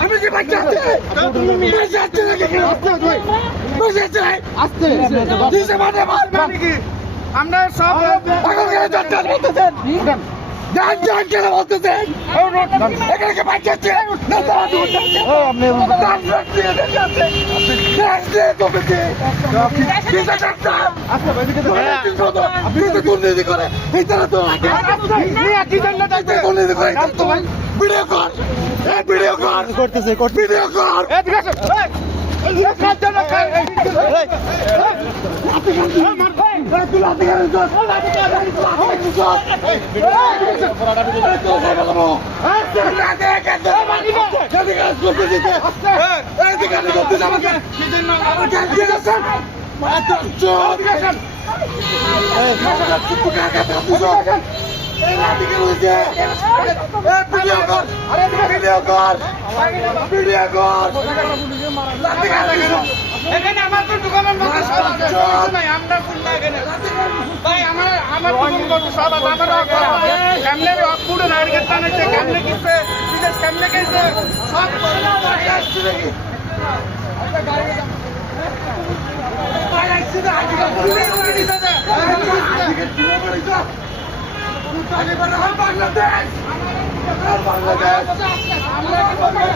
আমি কি বাচ্চা আছে বাচ্চা আছে নাকি দিশে মানে মানে কি আমরা সব এখন কেন যাচ্ছেন বলতেছেন যান যান কেন বলতেছেন এখানে কি বাচ্চা আছে না তো আপনি দান রাখতে যাচ্ছে দেখতে তোকে দিশে যাচ্ছে আচ্ছা ভাই দিকে আপনি তো দুর্নীতি করে এই তারা তো কি জন্য দুর্নীতি করে তো ভাই ভিডিও কর এই ভিডিও কর করতেছে ভিডিও কর এই ঠিক আছে এই কাজ জন্য এখানে আমার তো দোকানের মধ্যে সব আছে নাই আমরা ফুল না এখানে ভাই আমার দোকান মধ্যে সব আছে আমার কেমনে পুরো নারকেল টানাইছে কেমনে কিছে বিদেশ কেমনে গেছে সব আসছে নাকি একটা গাড়ি ভাই আইছে না উড়ে দিতে দে আজকে তুই বলিস আগে বড় হয় বাংলাদেশ আমরা কি বলবো